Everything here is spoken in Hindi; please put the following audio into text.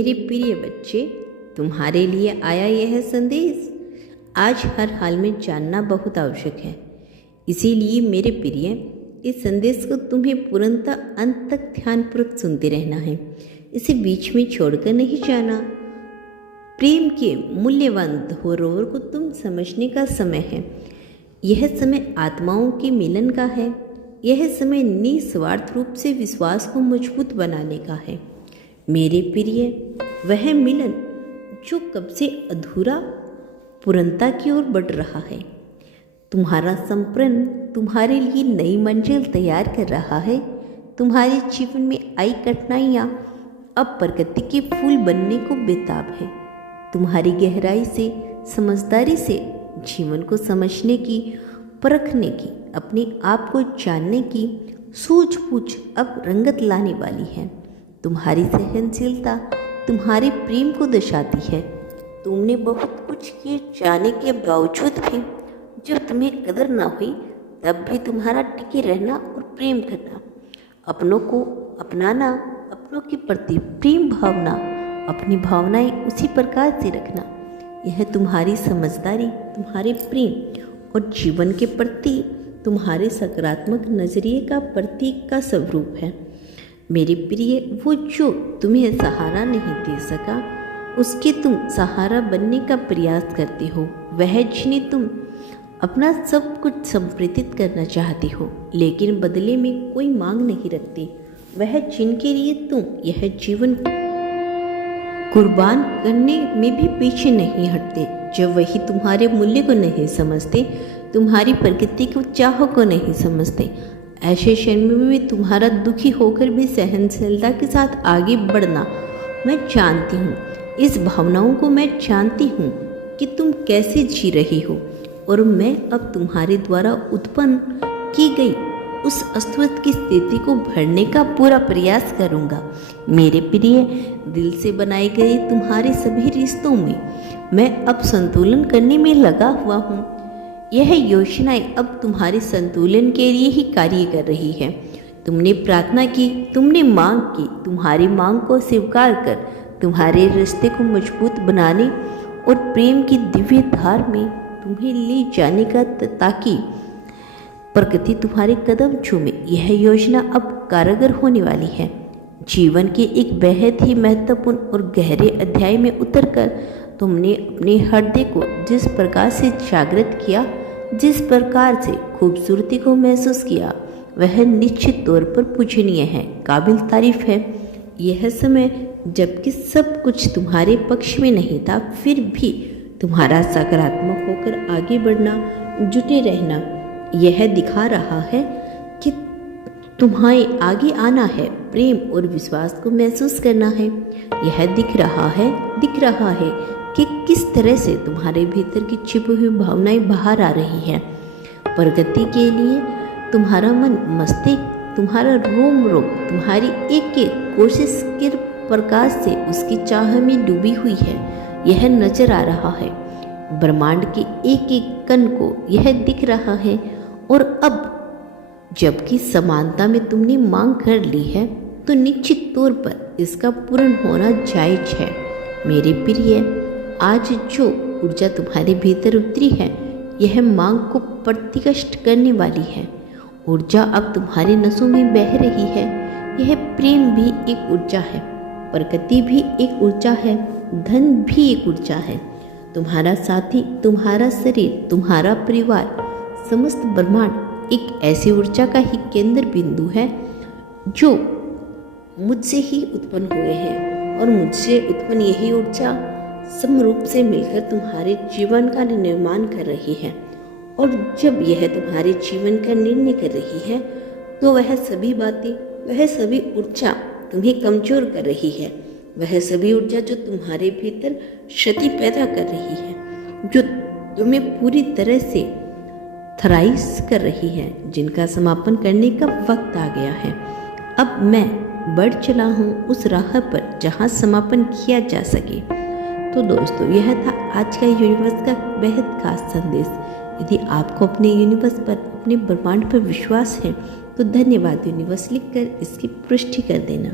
मेरे प्रिय बच्चे, तुम्हारे लिए आया यह संदेश आज हर हाल में जानना बहुत आवश्यक है। इसीलिए मेरे प्रिय, इस संदेश को तुम्हें पूर्णतः अंत तक ध्यानपूर्वक सुनते रहना है। इसे बीच में छोड़कर नहीं जाना। प्रेम के मूल्यवान धरोहर को तुम समझने का समय है। यह समय आत्माओं के मिलन का है। यह समय निस्वार्थ रूप से विश्वास को मजबूत बनाने का है। मेरे प्रिय, वह मिलन जो कब से अधूरा पूर्णता की ओर बढ़ रहा है। तुम्हारा संप्रण तुम्हारे लिए नई मंजिल तैयार कर रहा है। तुम्हारे जीवन में आई कठिनाइयाँ अब प्रकृति के फूल बनने को बेताब है। तुम्हारी गहराई से, समझदारी से जीवन को समझने की, परखने की, अपने आप को जानने की सूझबूझ अब रंगत लाने वाली है। तुम्हारी सहनशीलता तुम्हारे प्रेम को दर्शाती है। तुमने बहुत कुछ किए जाने के बावजूद भी जब तुम्हें कदर ना हुई, तब भी तुम्हारा टिके रहना और प्रेम करना, अपनों को अपनाना, अपनों के प्रति प्रेम भावना, अपनी भावनाएं उसी प्रकार से रखना, यह तुम्हारी समझदारी, तुम्हारे प्रेम और जीवन के प्रति तुम्हारे सकारात्मक नजरिए का प्रतीक का स्वरूप है। मेरे प्रिय, वो जो तुम्हें सहारा नहीं दे सका, उसके तुम सहारा बनने का प्रयास करते हो। वह जिन्हें तुम अपना सब कुछ समर्पित करना चाहते हो, लेकिन बदले में कोई मांग नहीं रखते। वह जिनके लिए तुम यह जीवन कुर्बान करने में भी पीछे नहीं हटते। जब वही तुम्हारे मूल्य को नहीं समझते, तुम्हारी प्रकृति को चाह को नहीं समझते, ऐसे क्षण में भी तुम्हारा दुखी होकर भी सहनशीलता के साथ आगे बढ़ना मैं जानती हूँ। इस भावनाओं को मैं जानती हूँ कि तुम कैसे जी रही हो, और मैं अब तुम्हारे द्वारा उत्पन्न की गई उस अस्वस्थ की स्थिति को भरने का पूरा प्रयास करूँगा। मेरे प्रिय, दिल से बनाए गए तुम्हारे सभी रिश्तों में मैं अब संतुलन करने में लगा हुआ हूँ। यह योजनाएं अब तुम्हारे संतुलन के लिए ही कार्य कर रही है। तुमने प्रार्थना की, तुमने मांग की, तुम्हारी मांग को स्वीकार कर तुम्हारे रिश्ते को मजबूत बनाने और प्रेम की दिव्य धार में तुम्हें ले जाने का, ताकि प्रकृति तुम्हारे कदम चूमे। यह योजना अब कारगर होने वाली है। जीवन के एक बेहद ही महत्वपूर्ण और गहरे अध्याय में उतरकर तुमने अपने हृदय को जिस प्रकार से जागृत किया, जिस प्रकार से खूबसूरती को महसूस किया, वह निश्चित तौर पर पूजनीय है, काबिल तारीफ है। यह समय जबकि सब कुछ तुम्हारे पक्ष में नहीं था, फिर भी तुम्हारा सकारात्मक होकर आगे बढ़ना, जुटे रहना, यह दिखा रहा है कि तुम्हें आगे आना है, प्रेम और विश्वास को महसूस करना है। यह दिख रहा है कि किस तरह से तुम्हारे भीतर की छिपी हुई भावनाएं बाहर आ रही हैं। प्रगति के लिए तुम्हारा मन, मस्तिष्क, तुम्हारा रोम रोम, तुम्हारी एक एक कोशिश के प्रकाश से उसकी चाह में डूबी हुई है। यह नजर आ रहा है। ब्रह्मांड के एक एक कण को यह दिख रहा है। और अब जबकि समानता में तुमने मांग कर ली है, तो निश्चित तौर पर इसका पूर्ण होना जायज है। मेरे प्रिय, आज जो ऊर्जा तुम्हारे भीतर उतरी है, यह मांग को प्रतिष्ठित करने वाली है। ऊर्जा अब तुम्हारे नसों में बह रही है। यह प्रेम भी एक ऊर्जा है, प्रकृति भी एक ऊर्जा है, धन भी एक ऊर्जा है। तुम्हारा साथी, तुम्हारा शरीर, तुम्हारा परिवार, समस्त ब्रह्मांड एक ऐसी ऊर्जा का ही केंद्र बिंदु है जो मुझसे ही उत्पन्न हुए हैं, और मुझसे उत्पन्न यही ऊर्जा समरूप से मिलकर तुम्हारे जीवन का निर्माण कर रही है। और जब यह तुम्हारे जीवन का निर्णय कर रही है, तो वह सभी बातें, वह सभी ऊर्जा तुम्हें कमजोर कर रही है। वह सभी ऊर्जा जो तुम्हारे भीतर क्षति पैदा कर रही है, जो तुम्हें पूरी तरह से थराइस कर रही है, जिनका समापन करने का वक्त आ गया है। अब मैं बढ़ चला हूँ उस राह पर जहाँ समापन किया जा सके। तो दोस्तों, यह था आज का यूनिवर्स का बेहद खास संदेश। यदि आपको अपने यूनिवर्स पर, अपने ब्रह्मांड पर विश्वास है, तो धन्यवाद यूनिवर्स लिखकर इसकी पुष्टि कर देना।